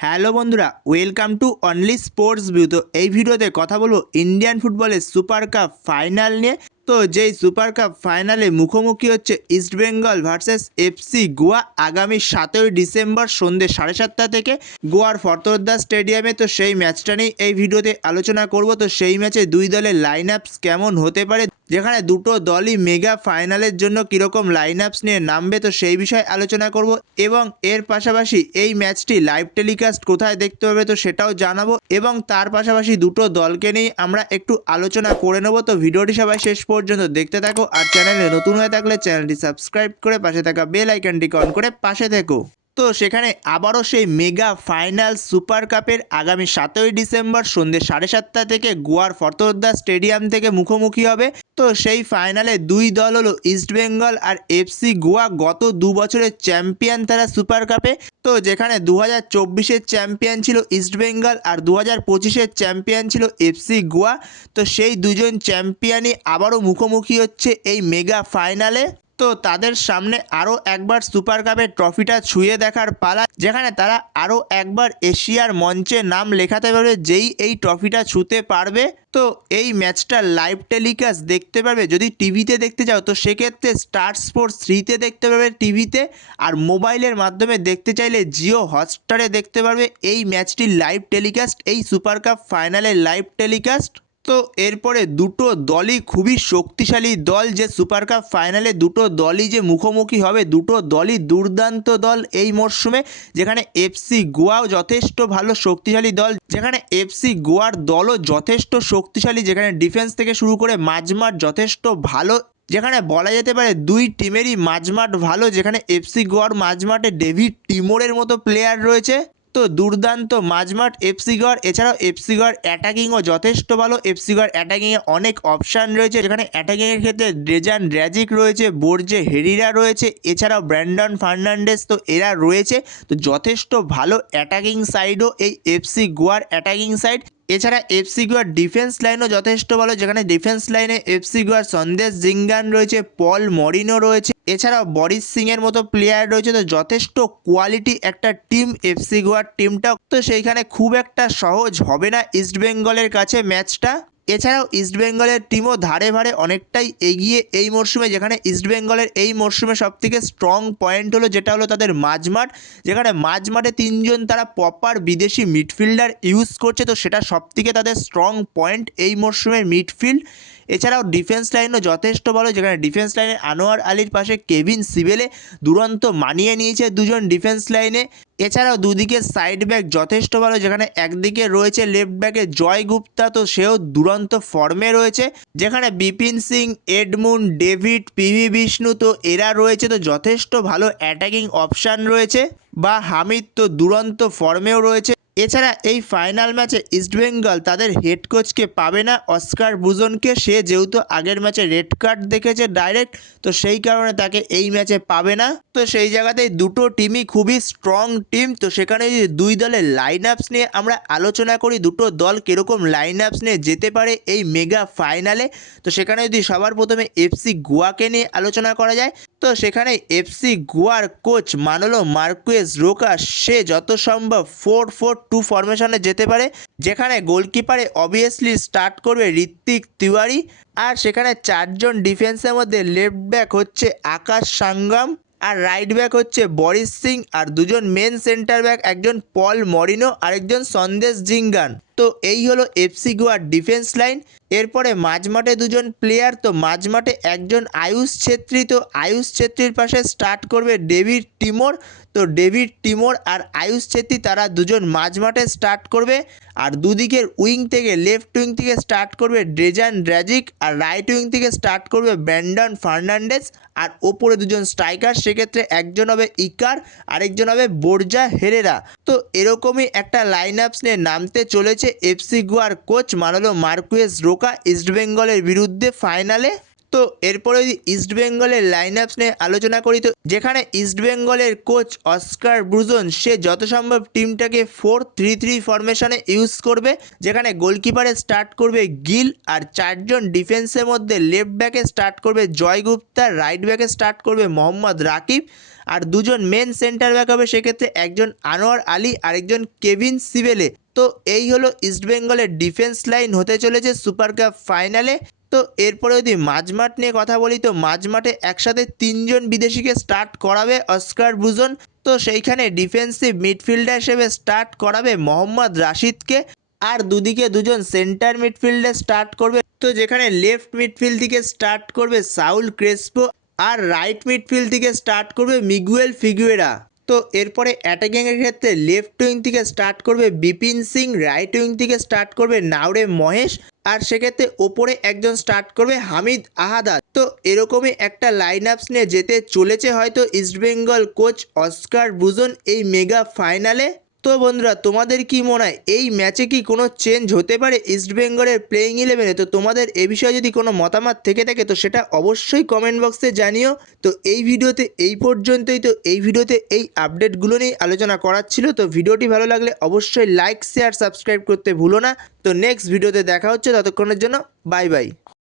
Hello বন্ধুরা, welcome to only sports view. তো এই ভিডিওতে কথা বলবো ইন্ডিয়ান ফুটবলের সুপার কাপ ফাইনাল নিয়ে। তো যেই সুপার কাপ ফাইনালে মুখোমুখি হচ্ছে ইস্টবেঙ্গল ভার্সেস এফসি গোয়া আগামী 7ই ডিসেম্বর সন্ধ্যে 7:30 থেকে গোয়ার ফরতরদা স্টেডিয়ামে। তো সেই ম্যাচটা নিয়ে এই ভিডিওতে আলোচনা করব। তো সেই ম্যাচে দুই দলের লাইন আপস কেমন হতে পারে, যেখানে দুটো দলই মেগা ফাইনালের জন্য কীরকম লাইন আপস নিয়ে নামবে, তো সেই বিষয়ে আলোচনা করব। এবং এর পাশাপাশি এই ম্যাচটি লাইভ টেলিকাস্ট কোথায় দেখতে হবে তো সেটাও জানাবো, এবং তার পাশাপাশি দুটো দলকে নিয়ে আমরা একটু আলোচনা করে নেব। তো ভিডিওটি সবাই শেষ পর্যন্ত দেখতে থাকো, আর চ্যানেলে নতুন হয়ে থাকলে চ্যানেলটি সাবস্ক্রাইব করে পাশে থাকা বেল আইকনটি অন করে পাশে থেকো। তো সেখানে আবারও সেই মেগা ফাইনাল সুপার কাপের আগামী 7ই ডিসেম্বর সন্ধ্যে 7:30 থেকে গোয়ার ফরতরদা স্টেডিয়াম থেকে মুখোমুখি হবে। তো সেই ফাইনালে দুই দল হলো ইস্টবেঙ্গল আর এফসি গোয়া। গত 2 বছরের চ্যাম্পিয়ন তারা সুপার কাপে। তো যেখানে 2024-এর চ্যাম্পিয়ন ছিল ইস্টবেঙ্গল আর 2025-এর চ্যাম্পিয়ন ছিল এফসি গোয়া। তো সেই দুজন চ্যাম্পিয়নই আবারও মুখোমুখি হচ্ছে এই মেগা ফাইনালে। তো তাদের সামনে আরও একবার সুপার কাপের ট্রফিটা ছুঁয়ে দেখার পালা, যেখানে তারা আরও একবার এশিয়ার মঞ্চে নাম লেখাতে পারবে যেই এই ট্রফিটা ছুঁতে পারবে। তো এই ম্যাচটা লাইভ টেলিকাস্ট দেখতে পারবে। যদি টিভিতে দেখতে চাও তো সেক্ষেত্রে স্টার স্পোর্টস 3-তে দেখতে পারবে টিভিতে, আর মোবাইলের মাধ্যমে দেখতে চাইলে জিও হটস্টারে দেখতে পারবে এই ম্যাচটির লাইভ টেলিকাস্ট, এই সুপার কাপ ফাইনালের লাইভ টেলিকাস্ট। তো এরপরে দুটো দলই খুবই শক্তিশালী দল, যে সুপার কাপ ফাইনালে দুটো দলই যে মুখোমুখি হবে, দুটো দলই দুর্দান্ত দল এই মরশুমে। যেখানে এফসি গোয়াও যথেষ্ট ভালো শক্তিশালী দল, যেখানে এফসি গোয়ার দলও যথেষ্ট শক্তিশালী, যেখানে ডিফেন্স থেকে শুরু করে মাঝমাঠ যথেষ্ট ভালো। যেখানে বলা যেতে পারে দুই টিমেরই মাঝমাঠ ভালো, যেখানে এফসি গোয়ার মাঝমাঠে ডেভিড টিমোরের মতো প্লেয়ার রয়েছে। তো দুর্দান্ত মাঝমাঠ এফসি গোয়ার। এছাড়াও এফসি গোয়ার অ্যাটাকিংও যথেষ্ট ভালো। এফসি গোয়ার অ্যাটাকিংয়ে অনেক অপশান রয়েছে, যেখানে অ্যাটাকিংয়ের ক্ষেত্রে ড্রেজান ড্র্যাজিক রয়েছে, বোর্জে হেরিরা রয়েছে, এছাড়াও ব্র্যান্ডন ফার্নান্ডেস, তো এরা রয়েছে। তো যথেষ্ট ভালো অ্যাটাকিং সাইডও এই এফসি গোয়ার অ্যাটাকিং সাইড। এছাড়া এফসি গোয়ার ডিফেন্স লাইনও যথেষ্ট ভালো, যেখানে ডিফেন্স লাইনে এফসি গোয়ার সন্দেশ জিঙ্গান রয়েছে, পল মরিনো রয়েছে, এছাড়াও বরিস সিংয়ের মতো প্লেয়ার রয়েছে। তো যথেষ্ট কোয়ালিটি একটা টিম এফসি গোয়ার টিমটা। তো সেইখানে খুব একটা সহজ হবে না ইস্টবেঙ্গলের কাছে ম্যাচটা। এছাড়াও ইস্টবেঙ্গলের টিমও ধারে ভারে অনেকটাই এগিয়ে এই মরশুমে, যেখানে ইস্টবেঙ্গলের এই মরশুমে সবথেকে স্ট্রং পয়েন্ট হলো যেটা হলো তাদের মাঝমাঠ, যেখানে মাঝমাঠে 3জন তারা প্রপার বিদেশি মিডফিল্ডার ইউজ করছে। তো সেটা সবথেকে তাদের স্ট্রং পয়েন্ট এই মরশুমের মিডফিল্ড। এছাড়াও ডিফেন্স লাইনও যথেষ্ট ভালো, যেখানে ডিফেন্স লাইনে আনোয়ার আলীর পাশে কেভিন সিবেলে দুরন্ত মানিয়ে নিয়েছে দুজন ডিফেন্স লাইনে। এছাড়াও দুদিকে সাইড ব্যাক যথেষ্ট ভালো, যেখানে একদিকে রয়েছে লেফট ব্যাকে জয় গুপ্তা, তো সেও দুরন্ত ফর্মে রয়েছে। যেখানে Bipin Singh, Edmund, David, PV Vishnu, তো এরা রয়েছে। তো যথেষ্ট ভালো অ্যাটাকিং অপশান রয়েছে। বা হামিদ তো দুরন্ত ফর্মেও রয়েছে। এছাড়া এই ফাইনাল ম্যাচে ইস্টবেঙ্গল তাদের হেড কোচকে পাবে না, অস্কার বুজনকে। সে যেহেতু আগের ম্যাচে রেড কার্ড দেখেছে ডাইরেক্ট, তো সেই কারণে তাকে এই ম্যাচে পাবে না। তো সেই জায়গাতেই দুটো টিমই খুবই স্ট্রং টিম। তো সেখানে যদি দুই দলের লাইন আপস নিয়ে আমরা আলোচনা করি, দুটো দল কীরকম লাইন আপস নিয়ে যেতে পারে এই মেগা ফাইনালে, তো সেখানে যদি সবার প্রথমে এফসি গোয়াকে নিয়ে আলোচনা করা যায়, তো সেখানে এফসি গোয়ার কোচ মানোলো মার্কুয়েজ রোকা, সে যত সম্ভব 4-4-2 ফরমেশনে যেতে পারে, যেখানে গোলকিপারে অবভিয়াসলি স্টার্ট করবে ঋত্বিক তিওয়ারি। আর সেখানে 4জন ডিফেন্সের মধ্যে লেফট ব্যাক হচ্ছে আকাশ সাঙ্গাম, আর রাইট ব্যাক হচ্ছে বরিস সিং, আর দুজন মেন সেন্টার ব্যাক, একজন পল মরিনো আর একজন সন্দেশ জিঙ্গান। তো এই হলো এফসি গোয়ার ডিফেন্স লাইন। এরপরে মাঝমাঠে দুজন প্লেয়ার, তো মাঝমাঠে একজন আয়ুষ ছেত্রী, তো আয়ুষ ছেত্রীর পাশে স্টার্ট করবে ডেভিড টিমোর। তো ডেভিড টিমোর আর আয়ুষ ছেত্রী তারা দুজন মাঝমাঠে স্টার্ট করবে। আর দুদিকের উইং থেকে, লেফট উইং থেকে স্টার্ট করবে ড্রেজান ড্র্যাজিক, আর রাইট উইং থেকে স্টার্ট করবে ব্র্যান্ডন ফার্নান্ডেস। আর ওপরে দুজন স্ট্রাইকার, সেক্ষেত্রে একজন হবে ইকার, আরেকজন হবে বোর্জা হেরেরা। তো এরকমই একটা লাইন আপস নিয়ে নামতে চলেছে এফসি গোয়ার কোচ মানোলো মার্কুয়েজ রোকা ইস্টবেঙ্গলের বিরুদ্ধে ফাইনালে। তো এরপরে যদি ইস্টবেঙ্গলের লাইন আপস নিয়ে আলোচনা করি, তো যেখানে ইস্টবেঙ্গলের কোচ অস্কার ব্রুজন সে যত সম্ভব টিমটাকে 4-3-3 ফরমেশনে ইউজ করবে, যেখানে গোলকিপারে স্টার্ট করবে গিল, আর 4জন ডিফেন্সের মধ্যে লেফট ব্যাকে স্টার্ট করবে জয় গুপ্তা, রাইট ব্যাকে স্টার্ট করবে মোহাম্মদ রাকিব, আর 2জন মেন সেন্টার ব্যাক হবে সেক্ষেত্রে একজন আনোয়ার আলী আর একজন কেভিন সিবেলে। তো এই হলো ইস্টবেঙ্গলের ডিফেন্স লাইন হতে চলেছে সুপার কাপ ফাইনালে। তো এরপরে যদি মাঝমাঠ নিয়ে কথা বলি, তো মাঝমাঠে একসাথে 3জন বিদেশিকে স্টার্ট করাবে অস্কার ব্রুজন। তো সেইখানে ডিফেন্সিভ মিডফিল্ডার হিসেবে স্টার্ট করাবে মোহাম্মদ রাশিদকে, আর দুদিকে 2জন সেন্টার মিডফিল্ডে স্টার্ট করবে। তো যেখানে লেফট মিডফিল্ড থেকে স্টার্ট করবে সাউল ক্রেসপো, আর রাইট মিডফিল্ড থেকে স্টার্ট করবে মিগুয়েল ফিগুয়েরা। তো এরপরে অ্যাটাকিংয়ের ক্ষেত্রে লেফট উইং থেকে স্টার্ট করবে বিপিন সিং, রাইট উইং থেকে স্টার্ট করবে নাওরে মহেশ, আর সেক্ষেত্রে ওপরে একজন স্টার্ট করবে হামিদ আহাদাদ। তো এরকমই একটা লাইন আপস নিয়ে যেতে চলেছে হয়তো ইস্টবেঙ্গল কোচ অস্কার ব্রুজন এই মেগা ফাইনালে। তো বন্ধুরা, তোমাদের কি মনে হয় এই ম্যাচে কি কোনো চেঞ্জ হতে পারে ইস্টবেঙ্গলের প্লেইং 11-এ? তো তোমাদের এ বিষয়ে যদি কোনো মতামত থেকে থাকে তো সেটা অবশ্যই কমেন্ট বক্সে জানিও। তো এই ভিডিওতে এই পর্যন্তই। তো এই ভিডিওতে এই আপডেটগুলো নিয়ে আলোচনা করার ছিল। তো ভিডিওটি ভালো লাগলে অবশ্যই লাইক, শেয়ার, সাবস্ক্রাইব করতে ভুলো না। তো নেক্সট ভিডিওতে দেখা হচ্ছে, ততক্ষণের জন্য বাই বাই।